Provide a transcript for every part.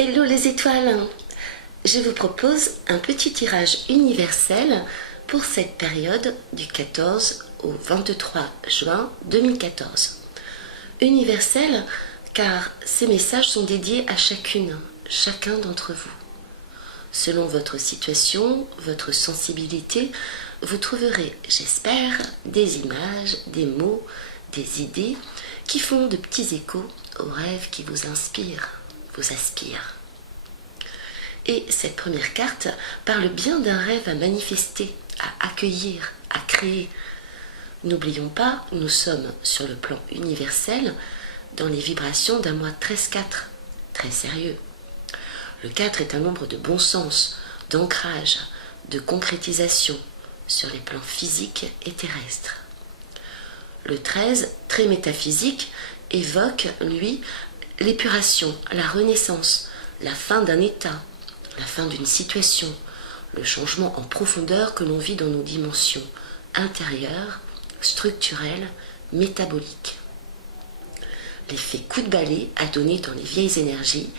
Hello les étoiles! Je vous propose un petit tirage universel pour cette période du 14 au 23 juin 2014. Universel car ces messages sont dédiés à chacun d'entre vous. Selon votre situation, votre sensibilité, vous trouverez, j'espère, des images, des mots, des idées qui font de petits échos aux rêves qui vous inspirent, vous aspirent. Et cette première carte parle bien d'un rêve à manifester, à accueillir, à créer. N'oublions pas, nous sommes sur le plan universel dans les vibrations d'un mois 13-4, très sérieux. Le 4 est un nombre de bon sens, d'ancrage, de concrétisation sur les plans physiques et terrestres. Le 13, très métaphysique, évoque, lui, l'épuration, la renaissance, la fin d'un état, la fin d'une situation, le changement en profondeur que l'on vit dans nos dimensions intérieures, structurelles, métaboliques. L'effet coup de balai à donner dans les vieilles énergies,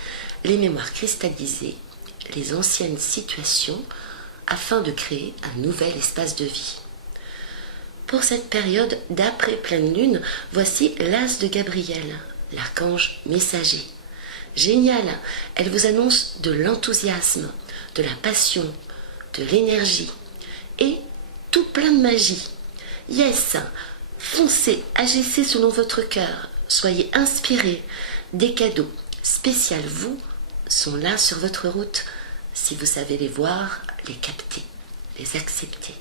les mémoires cristallisées, les anciennes situations, afin de créer un nouvel espace de vie. Pour cette période d'après pleine lune, voici l'As de Gabriel, l'archange messager. Génial, elle vous annonce de l'enthousiasme, de la passion, de l'énergie et tout plein de magie. Yes, foncez, agissez selon votre cœur, soyez inspirés. Des cadeaux spéciaux vous sont là sur votre route si vous savez les voir, les capter, les accepter.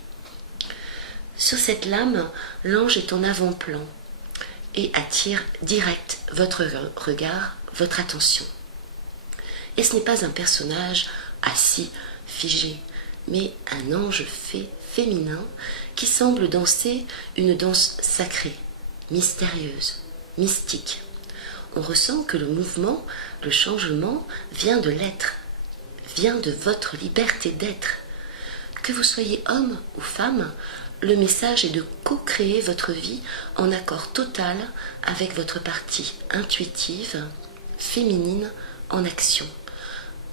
Sur cette lame, l'ange est en avant-plan et attire direct votre regard, votre attention. Et ce n'est pas un personnage assis, figé, mais un ange féminin qui semble danser une danse sacrée, mystérieuse, mystique. On ressent que le mouvement, le changement vient de l'être, vient de votre liberté d'être. Que vous soyez homme ou femme, le message est de co-créer votre vie en accord total avec votre partie intuitive, féminine, en action,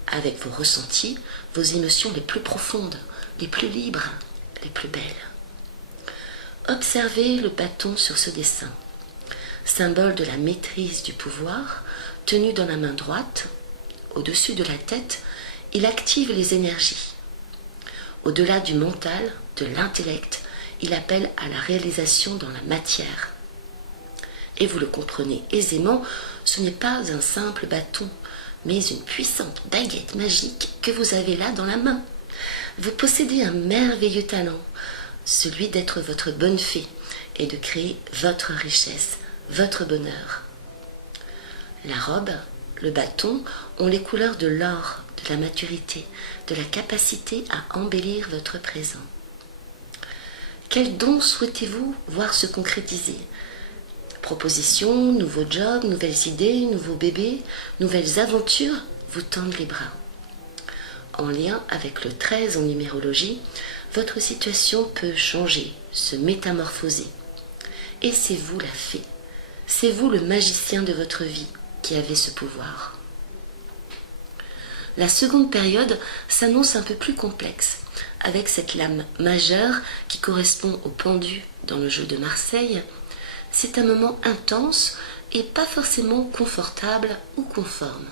avec vos ressentis, vos émotions les plus profondes, les plus libres, les plus belles. Observez le bâton sur ce dessin, symbole de la maîtrise du pouvoir, tenu dans la main droite, au-dessus de la tête, il active les énergies. Au-delà du mental, de l'intellect, il appelle à la réalisation dans la matière. Et vous le comprenez aisément, ce n'est pas un simple bâton, mais une puissante baguette magique que vous avez là dans la main. Vous possédez un merveilleux talent, celui d'être votre bonne fée et de créer votre richesse, votre bonheur. La robe, le bâton ont les couleurs de l'or, de la maturité, de la capacité à embellir votre présent. Quel don souhaitez-vous voir se concrétiser? Propositions, nouveaux jobs, nouvelles idées, nouveaux bébés, nouvelles aventures vous tendent les bras. En lien avec le 13 en numérologie, votre situation peut changer, se métamorphoser. Et c'est vous la fée, c'est vous le magicien de votre vie qui avez ce pouvoir. La seconde période s'annonce un peu plus complexe, avec cette lame majeure qui correspond au pendu dans le jeu de Marseille. C'est un moment intense et pas forcément confortable ou conforme.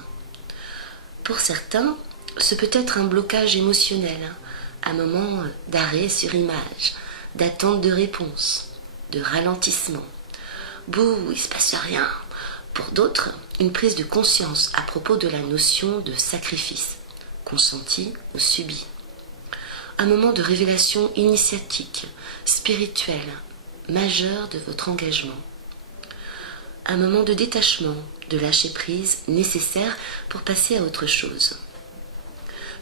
Pour certains, ce peut être un blocage émotionnel, un moment d'arrêt sur image, d'attente de réponse, de ralentissement. Bouh, il ne se passe rien. Pour d'autres, une prise de conscience à propos de la notion de sacrifice, consenti ou subi. Un moment de révélation initiatique, spirituelle, majeur de votre engagement. Un moment de détachement, de lâcher prise nécessaire pour passer à autre chose.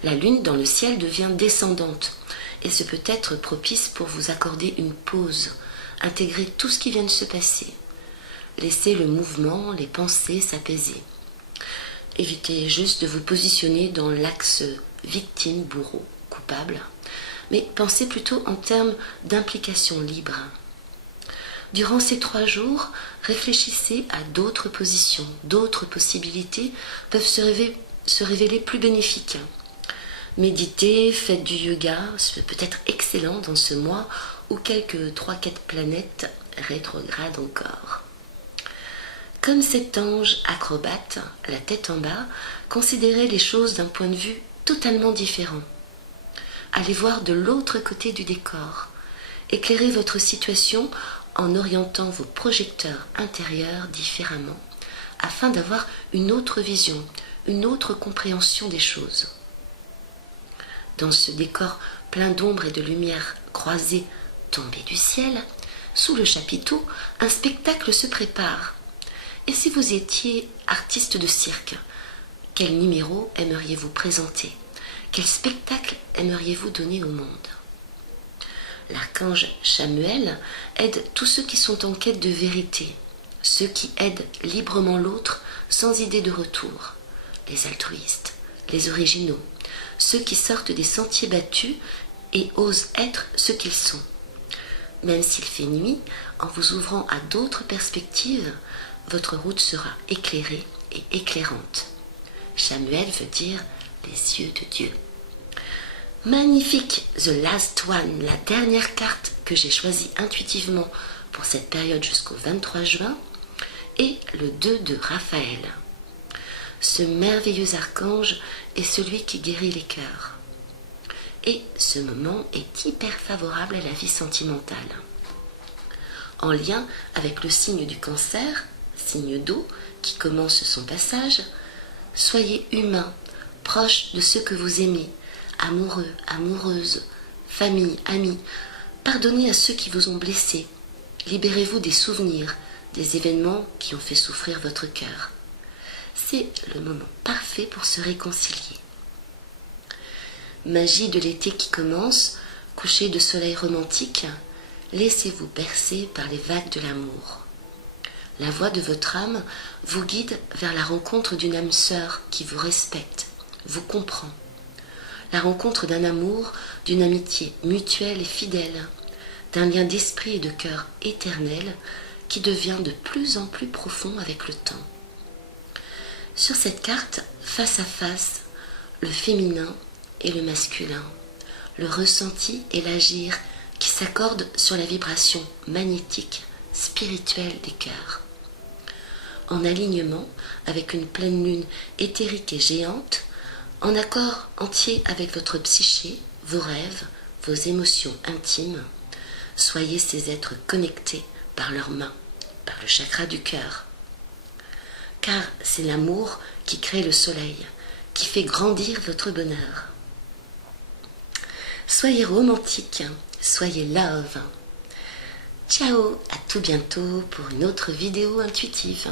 La lune dans le ciel devient descendante et ce peut être propice pour vous accorder une pause, intégrer tout ce qui vient de se passer. Laissez le mouvement, les pensées s'apaiser. Évitez juste de vous positionner dans l'axe victime, bourreau, coupable, mais pensez plutôt en termes d'implication libre. Durant ces 3 jours, réfléchissez à d'autres positions, d'autres possibilités peuvent se se révéler plus bénéfique. Méditez, faites du yoga, c'est peut-être excellent dans ce mois où quelques 3-4 planètes rétrogradent encore. Comme cet ange acrobate, la tête en bas, considérez les choses d'un point de vue totalement différent. Allez voir de l'autre côté du décor. Éclairez votre situation en orientant vos projecteurs intérieurs différemment, afin d'avoir une autre vision, une autre compréhension des choses. Dans ce décor plein d'ombre et de lumière croisée tombée du ciel, sous le chapiteau, un spectacle se prépare. Et si vous étiez artiste de cirque, quel numéro aimeriez-vous présenter? Quel spectacle aimeriez-vous donner au monde? L'archange Chamuel aide tous ceux qui sont en quête de vérité, ceux qui aident librement l'autre sans idée de retour, les altruistes, les originaux, ceux qui sortent des sentiers battus et osent être ce qu'ils sont. Même s'il fait nuit, en vous ouvrant à d'autres perspectives, votre route sera éclairée et éclairante. Chamuel veut dire les yeux de Dieu. Magnifique, The Last One, la dernière carte que j'ai choisie intuitivement pour cette période jusqu'au 23 juin, et le 2 de Raphaël. Ce merveilleux archange est celui qui guérit les cœurs. Et ce moment est hyper favorable à la vie sentimentale. En lien avec le signe du Cancer, signe d'eau, qui commence son passage, soyez humain, proche de ceux que vous aimez, amoureux, amoureuses, famille, amis. Pardonnez à ceux qui vous ont blessé. Libérez-vous des souvenirs, des événements qui ont fait souffrir votre cœur. C'est le moment parfait pour se réconcilier. Magie de l'été qui commence, coucher de soleil romantique, laissez-vous bercer par les vagues de l'amour. La voix de votre âme vous guide vers la rencontre d'une âme sœur qui vous respecte, vous comprend. La rencontre d'un amour, d'une amitié mutuelle et fidèle, d'un lien d'esprit et de cœur éternel qui devient de plus en plus profond avec le temps. Sur cette carte, face à face, le féminin et le masculin, le ressenti et l'agir qui s'accordent sur la vibration magnétique, spirituelle des cœurs. En alignement avec une pleine lune éthérique et géante, en accord entier avec votre psyché, vos rêves, vos émotions intimes, soyez ces êtres connectés par leurs mains, par le chakra du cœur. Car c'est l'amour qui crée le soleil, qui fait grandir votre bonheur. Soyez romantique, soyez love. Ciao, à tout bientôt pour une autre vidéo intuitive.